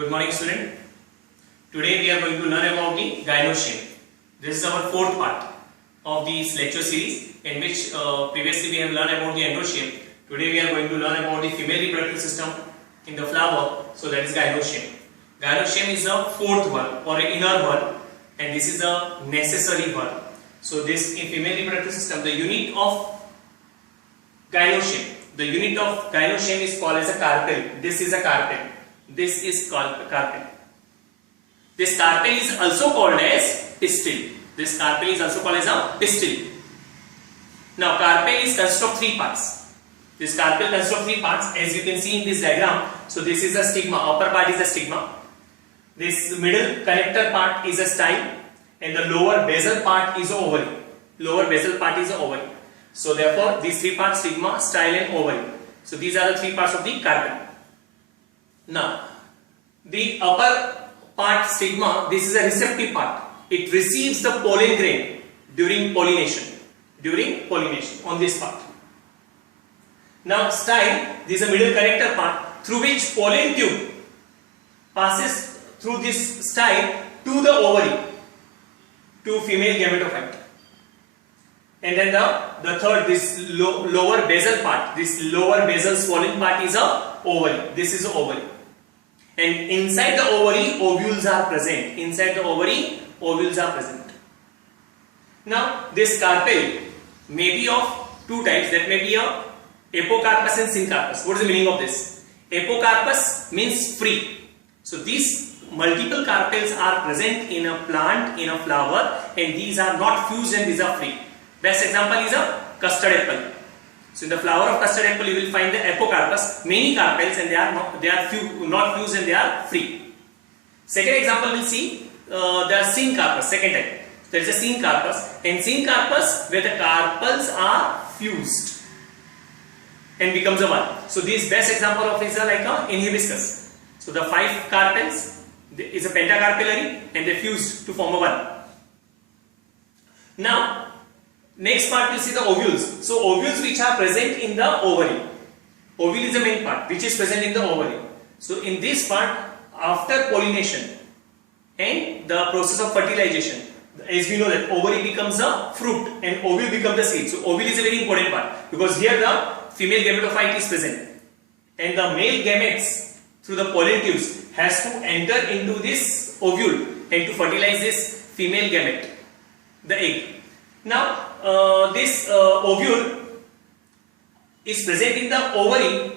Good morning, student. Today we are going to learn about the gynoecium. This is our fourth part of this lecture series, in which previously we have learned about the androecium. Today we are going to learn about the female reproductive system in the flower. So that is gynoecium. Gynoecium is a fourth verb or an inner verb, and this is a necessary verb. So this in female reproductive system, the unit of gynoecium is called as a carpel. This is a carpel. This is called carpel. This carpel is also called as pistil. This carpel is also called as a pistil. Now carpel is consists of three parts. This carpel consists of three parts, as you can see in this diagram. So this is a stigma. Upper part is a stigma. This middle connector part is a style, and the lower basal part is a ovary. Lower basal part is a ovary. So therefore, these three parts, stigma, style, and ovary. So these are the three parts of the carpel. Now, the upper part, stigma, this is a receptive part. It receives the pollen grain during pollination. On this part. Now, style, this is a middle connector part through which pollen tube passes through this style to the ovary, to female gametophyte. And then the third, this lower basal part, this lower basal swollen part is a ovary. This is ovary. And inside the ovary, ovules are present. Now, this carpel may be of two types. That may be a apocarpus and syncarpus. What is the meaning of this? Apocarpus means free. So these multiple carpels are present in a plant, in a flower, and these are not fused and these are free. Best example is a custard apple. So in the flower of custard apple, you will find the apocarpus, many carpels, and they are not fused and they are free. Second example, we'll see the syncarpus. Second type, there is a syncarpus, and syncarpus where the carpels are fused and becomes a one. So this best example of is like a in hibiscus. So the 5 carpels is a pentacarpellary and they fused to form a one. Now, next part, we see the ovules. So ovules which are present in the ovary. Ovule is the main part which is present in the ovary. So in this part, after pollination and the process of fertilization, as we know that ovary becomes a fruit and ovule becomes the seed. So ovule is a very important part because here the female gametophyte is present, and the male gametes through the pollen tubes has to enter into this ovule and to fertilize this female gamete, the egg. Now, this ovule is present in the ovary,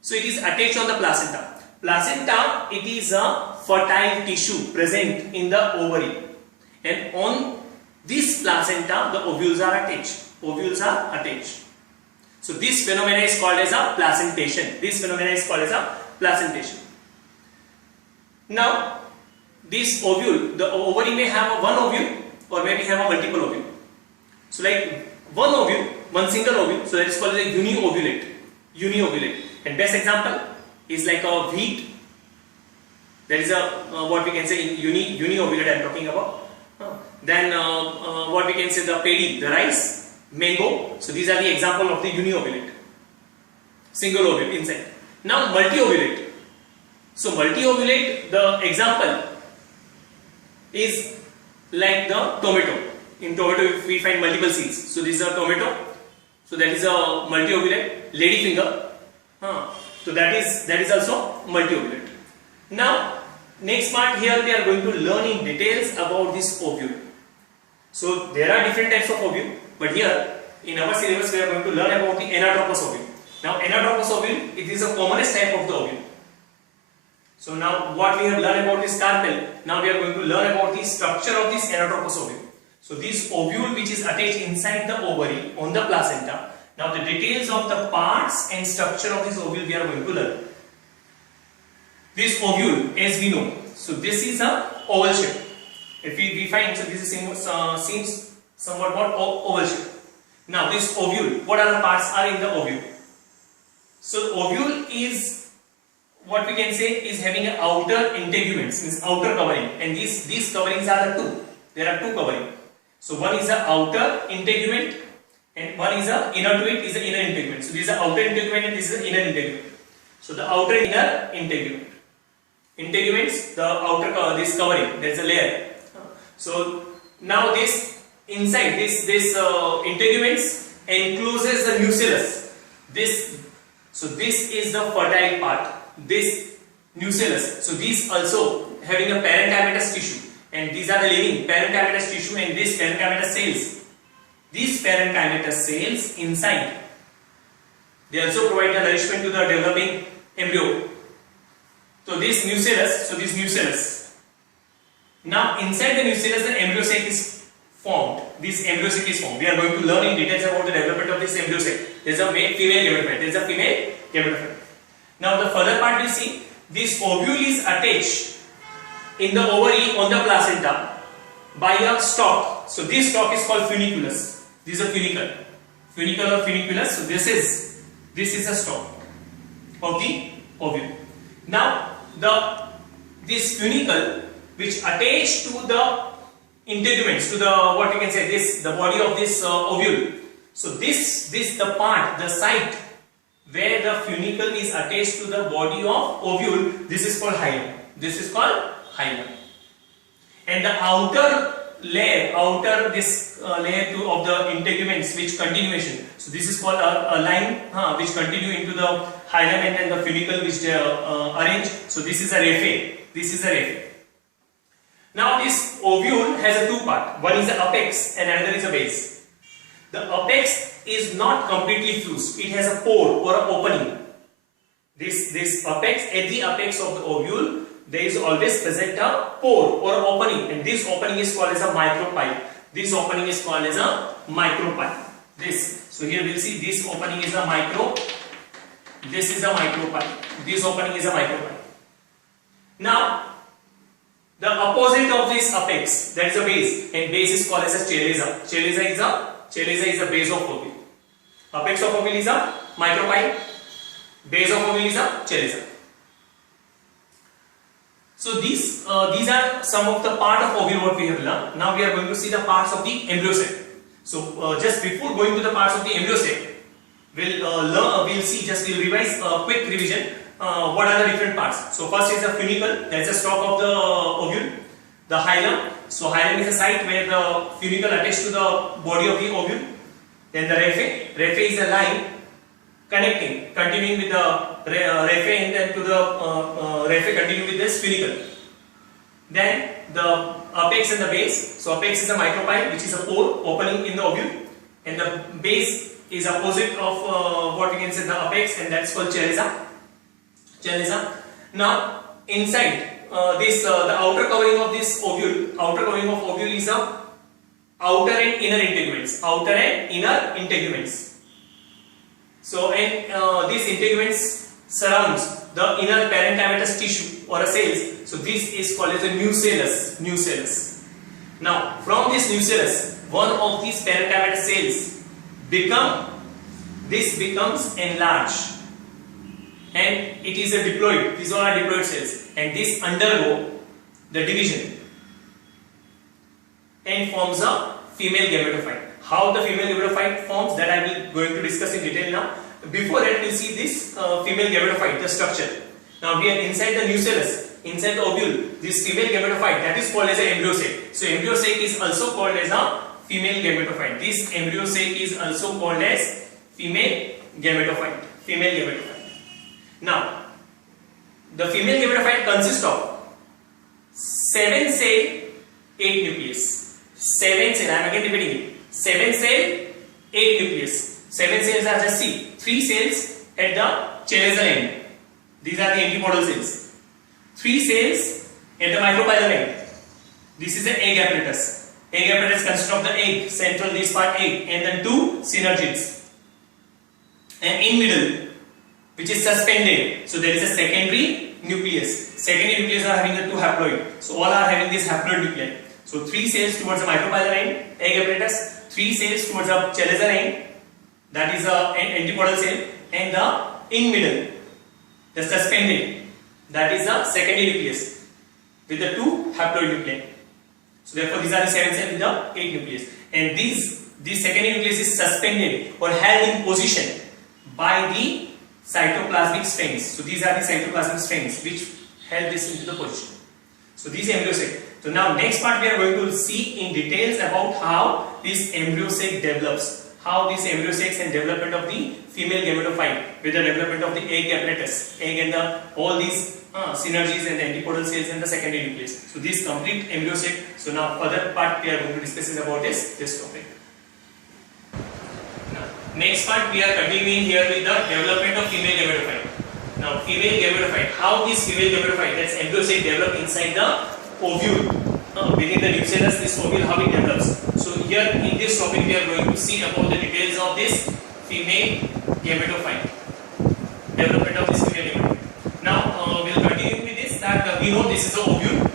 so it is attached on the placenta. Placenta, it is a fertile tissue present in the ovary, and on this placenta the ovules are attached. So this phenomena is called as a placentation. Now, this ovule, the ovary may have one ovule or maybe have a multiple ovule. So like one ovule, one single ovule, so that is called a uniovulate. And best example is like a wheat. That is a what we can say uniovulate I am talking about. Then what we can say the paddy, the rice, mango. So these are the example of the uniovulate. Single ovule inside. Now multiovulate. So multiovulate, the example is like the tomato. In tomato we find multiple seeds. So this is a tomato. So that is a multiovulate. Ladyfinger. So that is also multiovulate. Now next part, here we are going to learn in details about this ovule. So there are different types of ovule, but here in our syllabus we are going to learn about the anatropous ovule. Now anatropous ovule, it is the commonest type of the ovule. So now what we have learned about this carpel, now we are going to learn about the structure of this anatropous ovule. So this ovule which is attached inside the ovary on the placenta. Now the details of the parts and structure of this ovule we are going to learn. This ovule, as we know, so this is a oval shape. If we find, so this is seems somewhat what oval shape. Now this ovule, what are the parts are in the ovule? So ovule is what we can say is having an outer integuments, means outer covering, and these coverings are the two. There are two coverings. So one is the outer integument and one is the inner to it is the inner integument. So this is the outer integument and this is the inner integument. So the outer inner integument. Integuments, the outer this covering, there's a layer. So now this inside this integuments encloses the nucellus. So this is the fertile part. This nucellus. So these also having a parenchymatous tissue, and these are the living parenchymatous tissue and this parenchymatous cells. These parenchymatous cells inside, they also provide the nourishment to the developing embryo. So this nucellus. Now inside the nucellus, the embryo sac is formed. This embryo sac is formed. We are going to learn in details about the development of this embryo sac. There is a female gametophyte. There is a female gametophyte. Now the further part we see, this ovule is attached in the ovary on the placenta by a stalk. So this stalk is called funiculus. This is a funicle. Funicle or funiculus. So this is a stalk of the ovule. Now this funicle which attached to the integuments, to the what you can say the body of this ovule. So this the part, the site where the funicle is attached to the body of ovule, this is called hilum. This is called hilum. And the outer layer, layer of the integuments which continuation. So this is called a line which continue into the hilum and then the funicle which they arrange. So this is a raphe. This is a raphe. Now this ovule has a two part. One is the apex and another is a base. The apex is not completely fused. It has a pore or an opening. This apex, at the apex of the ovule, there is always present a pore or opening, and this opening is called as a micropipe. This opening is called as a micropipe. So here we will see this opening is a micro. This is a micropipe. This opening is a micropipe. Now the opposite of this apex, that is a base, and base is called as a chalaza. Chalaza is a base of ovule. Apex of ovule is a micropipe. Base of ovule is a chalaza. So these are some of the part of ovule what we have learned. Now we are going to see the parts of the embryo sac. So just before going to the parts of the embryo sac, we'll revise a quick revision. What are the different parts? So first is the funicle, that's the stalk of the ovule. The hilum. So hilum is a site where the funicle attached to the body of the ovule. Then the raphe. Raphe is a line continuing with the raphe and then to the raphe continuing with this funicle. Then the apex and the base. So apex is a micropipe which is a pore opening in the ovule, and the base is opposite of what we can say the apex, and that's called chalaza. Now inside the outer covering of this ovule, is a outer and inner integuments. So and these integuments surrounds the inner parenchymatous tissue or a cells. So this is called as a nucellus. Now from this nucellus, one of these parenchymatous cells becomes enlarged, and it is a diploid. These all are diploid cells, and this undergo the division and forms a female gametophyte. How the female gametophyte forms, that I will going to discuss in detail now. Before that, we'll see this female gametophyte, the structure. Now we are inside the nucellus, inside the ovule. This female gametophyte, that is called as an embryo sac. So embryo sac is also called as a female gametophyte. This embryo sac is also called as female gametophyte. Now, the female gametophyte consists of 7 cell, 8 nucleus. 7 cell, I am again repeating it. 7 cell, 8 nucleus. 7 cells are just see, 3 cells at the chalaza end. These are the antipodal cells. 3 cells at the micropylon end. This is the egg apparatus. Egg apparatus consists of the egg, central this part egg, and then 2 synergids. And in middle, which is suspended. So there is a secondary nucleus. Secondary nucleus are having the 2 haploid. So all are having this haploid nuclei. So 3 cells towards the micropylon end, egg apparatus. 3 cells towards the chalaza end, that is an antipodal cell, and the in middle, the suspended, that is the secondary nucleus with the 2 haploid nuclei. So therefore these are the 7 cells with the 8 nucleus, and this secondary nucleus is suspended or held in position by the cytoplasmic strings. So these are the cytoplasmic strings which held this into the position. So this embryo sac. So now next part we are going to see in details about how this embryo sac develops, how this embryo sacs and development of the female gametophyte with the development of the egg apparatus, egg and all these synergies and the antipodal cells and the secondary nucleus. So this complete embryo sac. So now further part we are going to discuss is about this topic. Now next part we are continuing here with the development of female gametophyte. Now female gametophyte, how this female gametophyte, that's embryo sac, develop inside the ovule, within the nucellus, this ovule, how it develops. So here in this topic we are going to see about the details of this female gametophyte, development of this female gametophyte. Now we'll continue with this, that we know this is the ovule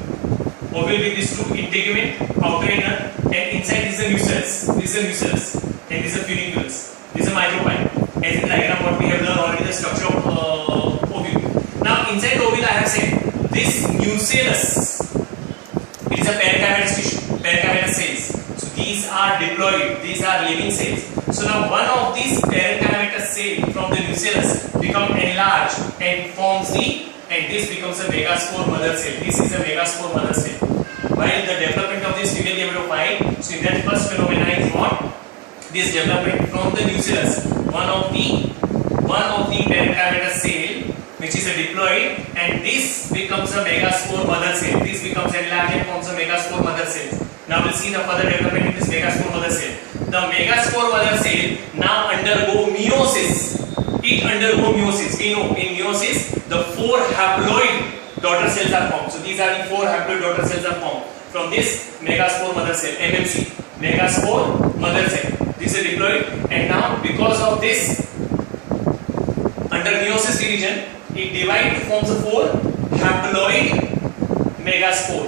with this two integument, outer inner, and inside is the nucellus, and this is a funiculus, this is a micropyle. As in the diagram what we have learned already, the structure of ovule. Now inside the ovule I have said this nucellus, it is a parenchymatous tissue, parenchymatous cells. So these are diploid, these are living cells. So now one of these parenchymatous cells from the nucellus become enlarged and forms and this becomes a megaspore mother cell. This is a megaspore mother cell. While the development of this female gametophyte, so in that first phenomena is what? This development from the nucellus, one of the parenchymatous cell, which is a diploid, and this becomes a megaspore mother cell. This becomes enlarged and forms a megaspore mother cell. Now we'll see the further development in this megaspore mother cell. The megaspore mother cell now undergo meiosis. It undergo meiosis. We know in meiosis the 4 haploid daughter cells are formed. So these are the 4 haploid daughter cells are formed from this megaspore mother cell, MMC, megaspore mother cell. This is a diploid, and now because of this, under meiosis division, it divides to forms a 4 haploid megaspore.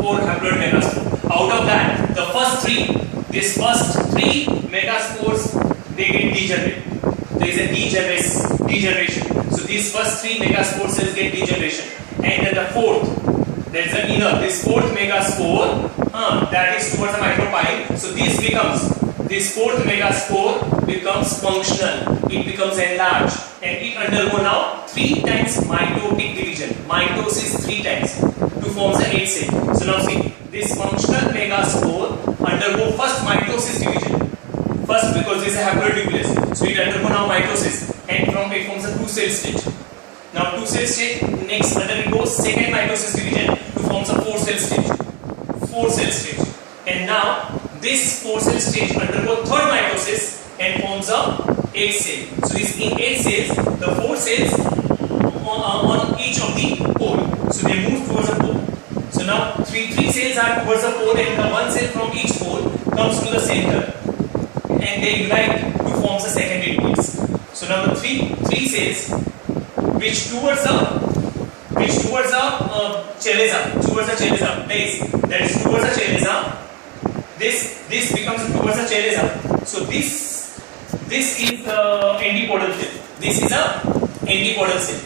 4 haploid megaspore. Out of that, the first 3 megaspores, they get degenerate. There is a degeneration. So these first 3 megaspore cells get degeneration, and then the fourth, there is an inner. This 4th megaspore, that is towards the micropyle. So this 4th megaspore becomes functional. It becomes enlarged, and it undergo now 3 times mitotic division. Mitosis 3 times to form the 8 cell. So now see, this functional megaspore undergo first mitosis division. First, because this is a haploid nucleus, so it undergo now mitosis, and from it forms a 2-cell stage. Now 2-cell stage, next undergoes second mitosis division to form a 4-cell stage. 4-cell stage, and now this 4-cell stage undergo third mitosis and forms a 8-cell. So this in 8 cells, the 4 cells on each of the pole. So they move towards a pole. So now three cells are towards the pole, and the 1 cell from each pole comes to the center, and they unite to form the secondary nucleus. So now the three cells which towards the chelaza base, that is towards the chelaza, this becomes towards the chelaza. So this is antipodal cell. This is a antipodal cell,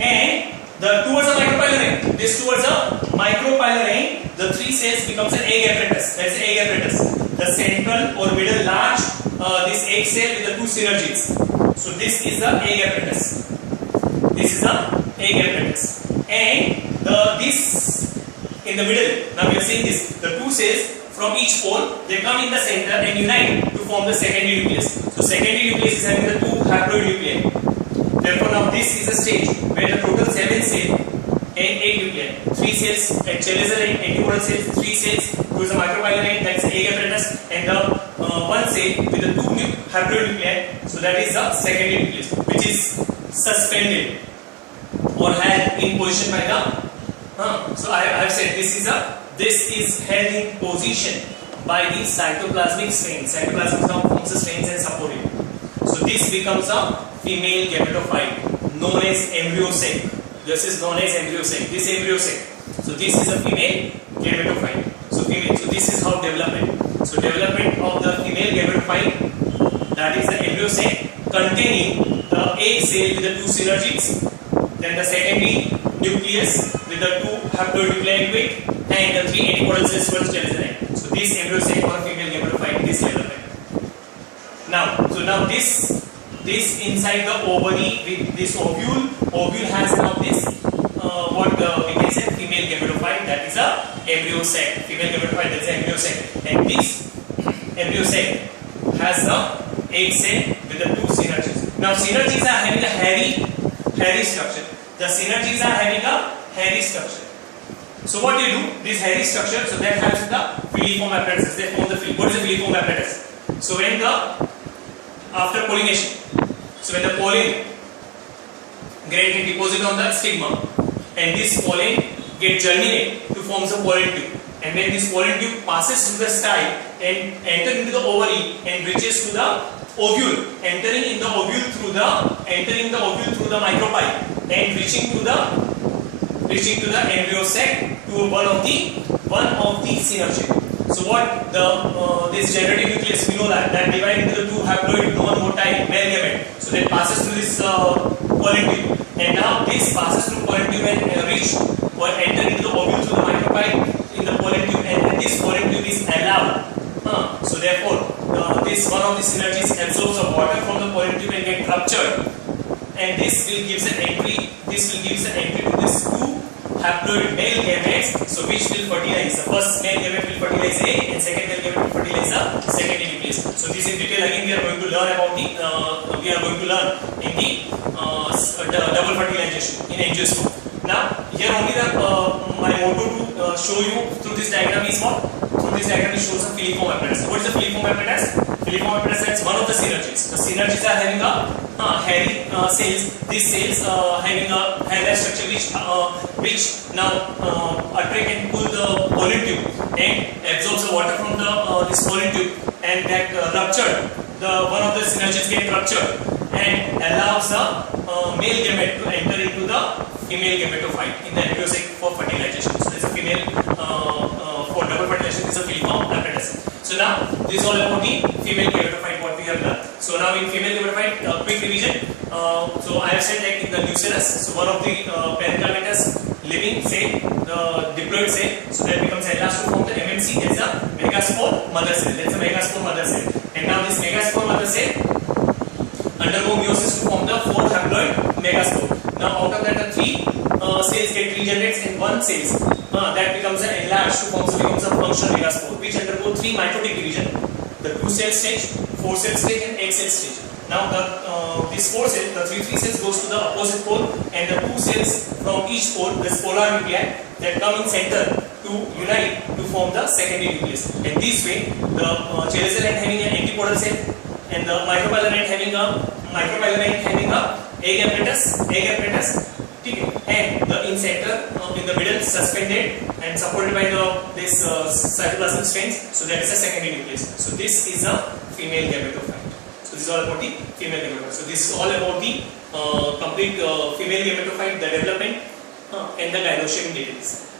and the towards the micropylar, this towards the micropylar, the 3 cells becomes an egg apparatus. That is egg apparatus. The central or middle large, this egg cell with the 2 synergies. So this is the egg apparatus. This is the egg apparatus, and this in the middle. Now we are seeing this. The 2 cells from each pole, they come in the center and unite to form the secondary nucleus. So secondary nucleus is having the 2 haploid nuclei. Therefore now this is a stage where the total 7 cells and 8 nuclei. 3 cells at chelaza line, antipodal cells, 3 cells towards the micropylar line, that is egg apparatus, and the 1 cell with the 2 haploid nuclei. So that is the secondary nucleus, which is suspended or held in position by the. So I have said this is held in position by the cytoplasmic strains. Cytoplasmic forms the strains and support it. So this becomes a female gametophyte known as embryo sac. This is known as embryo sac. This embryo sac. So this is a female gametophyte. So this is how development. So development of the female gametophyte, that is the embryo sac, containing the egg cell with the 2 synergies, then the secondary nucleus with the 2 haploid nuclei to it, and the 3 antipodal cells towards chelaza. So this embryo sac for female gametophyte, this development. Now this inside the ovary with this ovule has now this embryo sac, female gametophyte, that's the embryo sac, and this embryo sac has the egg cell with the two synergies. Now synergies are having a hairy structure. The synergies are having a hairy structure. So what do you do? This hairy structure, so that has the filiform apparatus. They form the filiform. What is the filiform apparatus? So when after pollination, so when the pollen get deposited on the stigma, and this pollen get germinate to form the pollen tube, and when this pollen tube passes through the style and enter into the ovary and reaches to the ovule, entering in the ovule through the micropipe and reaching to the embryo sac to one of the synergy. So what this generative nucleus, we know that divide into the two haploid into one motile male gamete. So that passes through this pollen tube, and now this passes through pollen tube and reach or enter into the ovule through the micropipe in the pollen tube, and this pollen tube is allowed. So therefore, this one of the synergies absorbs the water from the pollen tube and get ruptured, and this will gives an entry. This will gives an entry to this two haploid male gametes, so which will fertilize. The first male gamete will fertilize A, and second male gamete will fertilize the secondary nucleus. So this in detail again we are going to learn about the in the double fertilization in angiosperm. Now here only my motto to show you through this diagram is what? Through this diagram it shows a filiform apparatus. What is the filiform apparatus? Filiform apparatus is one of the synergies. The synergies are having a hairy cells. These cells having a hair-like structure which now attract and pull the pollen tube and absorbs the water from this pollen tube, and that ruptured. One of the synergies get ruptured and allows the male gamete to enter into the female gametophyte in the embryo sac for fertilization. So this is a female for double fertilization. This is a filiform apparatus. So now this is all about the female gametophyte what we have learned. So now in female gametophyte, quick revision. So I have said like in the nucellus, so one of the parenchymatous living cell, the diploid cell, so that becomes enlarged to form the MMC. That's a megaspore mother cell. That's a megaspore mother cell. And now this megaspore mother cell undergo meiosis to form the fourth haploid megaspore. Now out of that the three cells get regenerates and one cells that becomes enlarged to becomes a functional megaspore, which undergo three mitotic division: the 2-cell stage, 4-cell stage, and 8-cell stage. Now this 4 cells, the 3 cells goes to the opposite pole, and the 2 cells from each pole, this polar nuclei that come in center to unite to form the secondary nucleus. And this way, the chelicell end having an antipodal cell, and the micropylar end having a egg apparatus, and the in center in the middle suspended and supported by this cytoplasmic strands. So that is the secondary nucleus. So this is a female gametophyte. So this is all about the female gametophyte. So this is all about the complete female gametophyte, the development and the gynoshaping details.